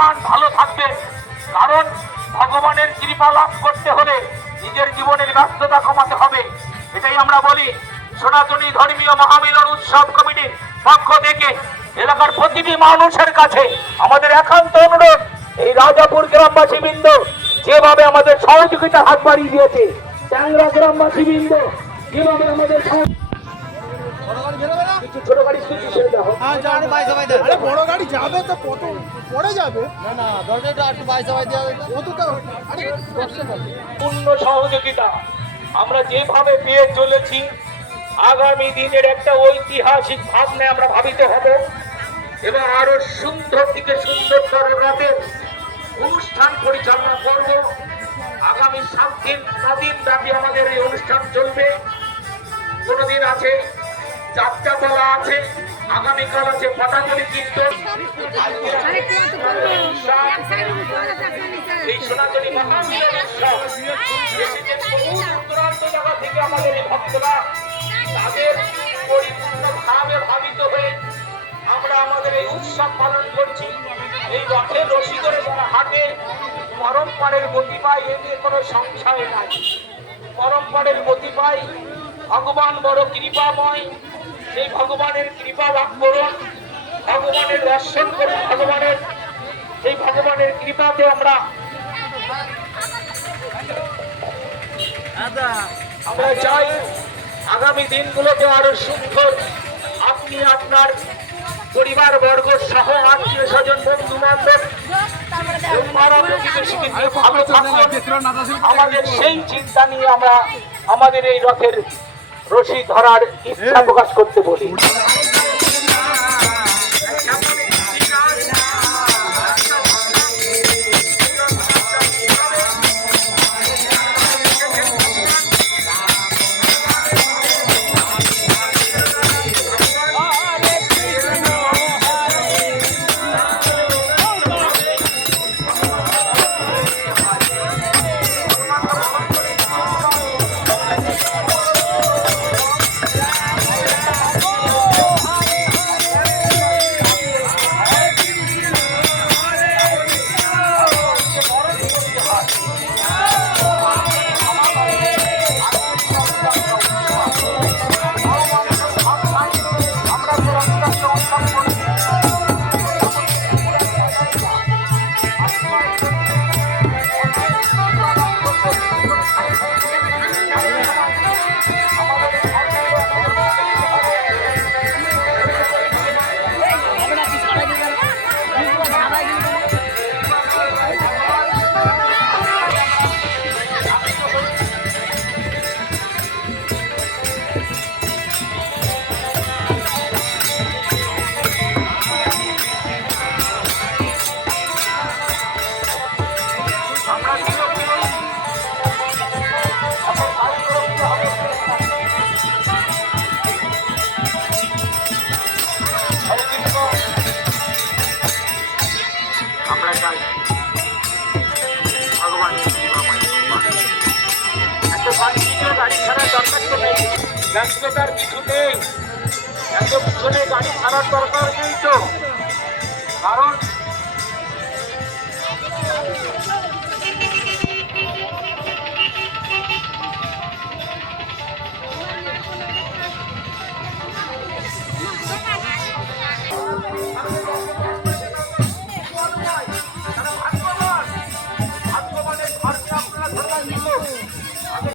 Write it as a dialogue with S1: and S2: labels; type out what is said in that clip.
S1: যান ভালো থাকবেন কারণ ভগবানের কৃপা লাভ করতে হলে নিজের জীবনের ব্যস্ততা কমাতে হবে। এটাই আমরা বলি। সনাতনী ধর্মীয় মহামিলন উৎসব কমিটির পক্ষ থেকে এলাকার প্রতিটি মানুষের কাছে আমাদের একান্ত অনুরোধ, এই রাজাপুর গ্রামবাসী বৃন্দ, যেভাবে আমাদের সহযোগিতা হাত বাড়িয়ে দিয়েছে ট্যাংরা গ্রামবাসী বৃন্দ, যেভাবে আমাদের ছোট গাড়ি ছেড়ে দেওয়া। হোক।
S2: আরে বড় গাড়ি যাবে তো কত পড়ে যাবে?
S3: না না দরজাটা একটু বাইশ সবাই দেওয়া
S2: কতটা? আরে
S1: পূর্ণ সহযোগিতা। আমরা যেভাবে পেয়ে চলেছি আগামী দিনের একটা ঐতিহাসিক ভাবনা আমরা ভাবিতে হব এবং আরও সুন্দর থেকে সুন্দর রথের অনুষ্ঠান পরিচালনা করব। আগামী সাত দিন নদিন ব্যাপী আমাদের এই অনুষ্ঠান চলবে। কোনোদিন আছে যাত্রা পালা আছে, আগামীকাল আছে পটাতলি কীর্তন। এই সনাতনী ভক্তরা। আমরা আমাদের এই উৎসব পালন করছি। এই রথের রশি করে যারা হাটে, পরম্পরের গতি পায় এ নিয়ে কোনো সংশয় নাই। পরম্পরের গতি পাই ভগবান বড় কৃপাময়। সেই ভগবানের কৃপা লাভ করুন ভগবানের দর্শন করুন ভগবানের সেই ভগবানের কৃপাতে আমরা আমরা চাই আগামী দিনগুলোতে আরও সুন্দর। আপনি আপনার পরিবার বর্গ সহ আত্মীয় স্বজন বন্ধু বান্ধব আমাদের সেই চিন্তা নিয়ে আমরা আমাদের এই রথের রশি ধরার ইচ্ছা প্রকাশ করতে বলি। ব্যস্ততার কিছু নেই এত পিছনে গাড়ি ছাড়ার দরকার নেই তো। কারণ